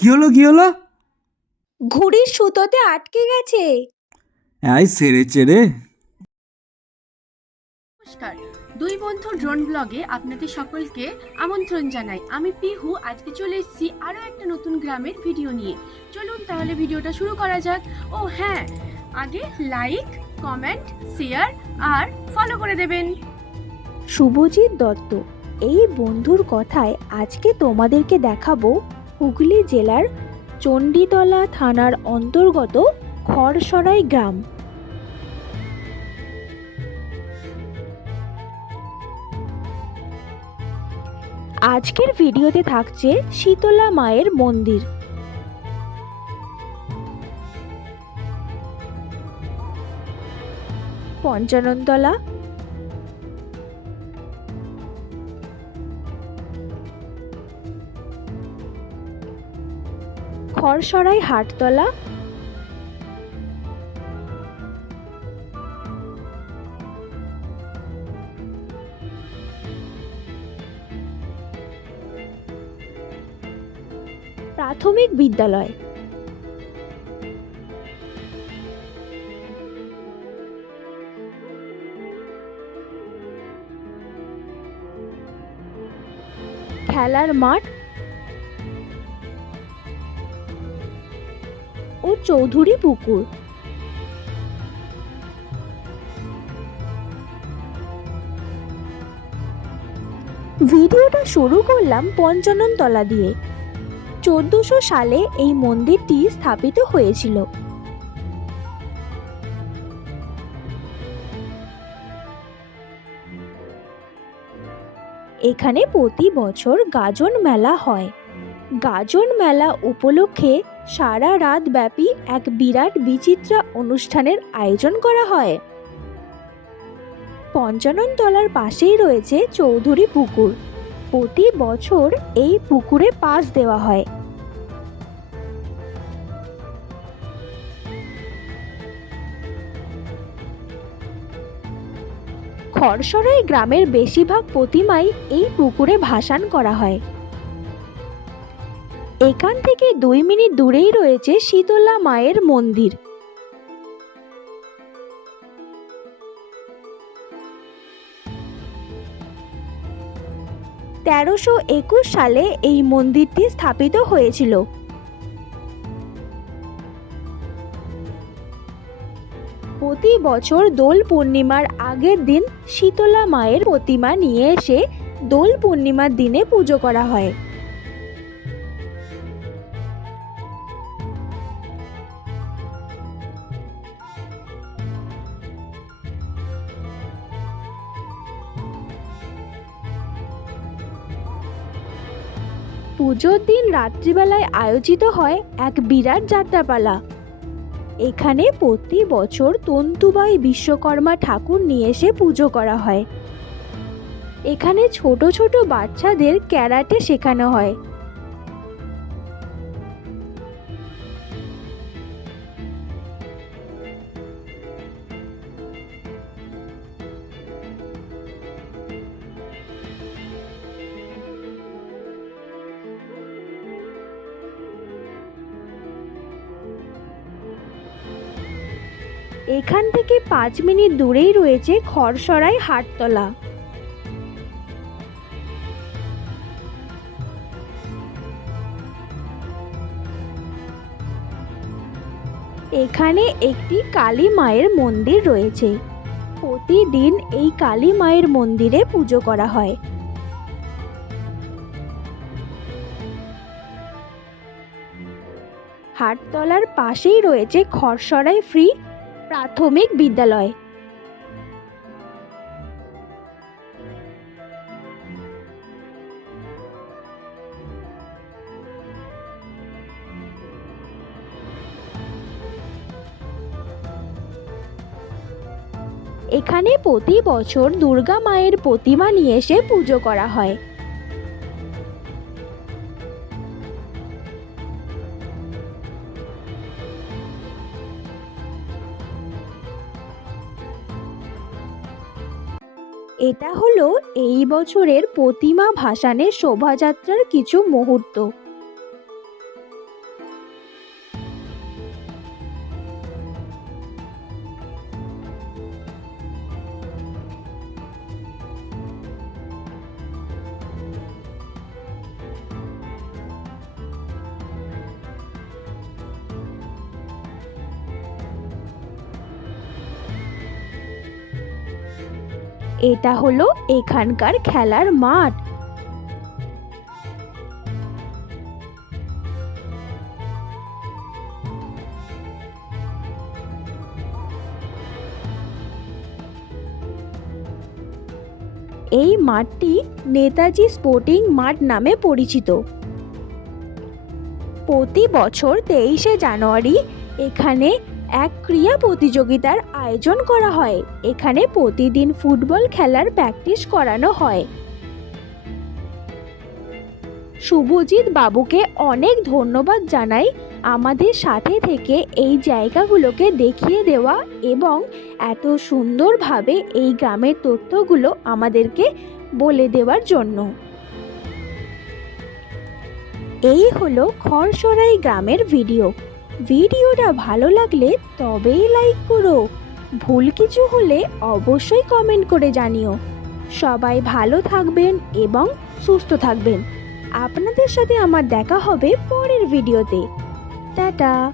কি হলো কি হলো? ঘুড়ির সুতোতে আটকে গেছে। এই সেরেছে রে। নমস্কার। দুই বন্ধুর ড্রোন ব্লগে আপনাদের সকলকে আমন্ত্রণ জানাই। আমি পিহু আজকে চলে এসেছি আরও একটা নতুন গ্রামের ভিডিও নিয়ে। চলুন তাহলে ভিডিওটা শুরু করা যাক। ও হ্যাঁ আগে লাইক কমেন্ট শেয়ার আর ফলো করে দেবেন। শুভজিৎ দত্ত এই বন্ধুর কথায় আজকে তোমাদেরকে দেখাবো হুগলি জেলার চণ্ডীতলা থানার অন্তর্গত খড়সরাই গ্রাম। আজকের ভিডিওতে থাকছে শীতলা মায়ের মন্দির। পঞ্চাননতলা খড়সরাই হাটতলা। প্রাথমিক বিদ্যালয়। খেলার মাঠ ও চৌধুরী পুকুর। ভিডিওটা শুরু করলাম পঞ্চানন তলা দিয়ে। চোদ্দশো সালে এই মন্দিরটি স্থাপিত হয়েছিল। এখানে প্রতি বছর গাজন মেলা হয়। গাজন মেলা উপলক্ষে সারা রাত ব্যাপী এক বিরাট বিচিত্রা অনুষ্ঠানের আয়োজন করা হয়। পঞ্চানন তলার পাশেই রয়েছে চৌধুরী পুকুর। প্রতি বছর এই পুকুরে পাস দেওয়া হয়। খড়সরাই গ্রামের বেশিরভাগ প্রতিমাই এই পুকুরে ভাসান করা হয়। এখান থেকে দুই মিনিট দূরেই রয়েছে শীতলা মায়ের মন্দির। তেরোশো একুশ সালে এই মন্দিরটি স্থাপিত হয়েছিল। প্রতি বছর দোল পূর্ণিমার আগের দিন শীতলা মায়ের প্রতিমা নিয়ে এসে দোল পূর্ণিমার দিনে পুজো করা হয়। পুজোর দিন রাত্রিবেলায় আয়োজিত হয় এক বিরাট যাত্রাপালা। এখানে প্রতি বছর তন্তুবাই বিশ্বকর্মা ঠাকুর নিয়ে এসে পুজো করা হয়। এখানে ছোট ছোট বাচ্চাদের ক্যারাটে শেখানো হয়। এখান থেকে পাঁচ মিনিট দূরেই রয়েছে খড়সরাই হাটতলা। এখানে একটি কালী মায়ের মন্দির রয়েছে। প্রতিদিন এই কালী মায়ের মন্দিরে পুজো করা হয়। হাটতলার পাশেই রয়েছে খড়সরাই ফ্রি প্রাথমিক বিদ্যালয়। এখানে প্রতি বছর দুর্গা মায়ের প্রতিমা নিয়ে এসে পুজো করা হয়। এটা হলো এই বছরের প্রতিমা ভাসানের শোভাযাত্রার কিছু মুহূর্ত। এটা হলো এখানকার খেলার মাঠ। এই মাঠটি নেতাজি স্পোর্টিং মাঠ নামে পরিচিত। প্রতি বছর তেইশে জানুয়ারি এখানে এক ক্রীড়া প্রতিযোগিতার আয়োজন করা হয়। এখানে প্রতিদিন ফুটবল খেলার প্র্যাকটিস করানো হয়। শুভজিৎ বাবুকে অনেক ধন্যবাদ জানাই আমাদের সাথে থেকে এই জায়গাগুলোকে দেখিয়ে দেওয়া এবং এত সুন্দরভাবে এই গ্রামের তথ্যগুলো আমাদেরকে বলে দেওয়ার জন্য। এই হলো খড়সরাই গ্রামের ভিডিও ভিডিওটা ভালো লাগলে তবেই লাইক করো। ভুল কিছু হলে অবশ্যই কমেন্ট করে জানিও। সবাই ভালো থাকবেন এবং সুস্থ থাকবেন। আপনাদের সাথে আমার দেখা হবে পরের ভিডিওতে টাটা!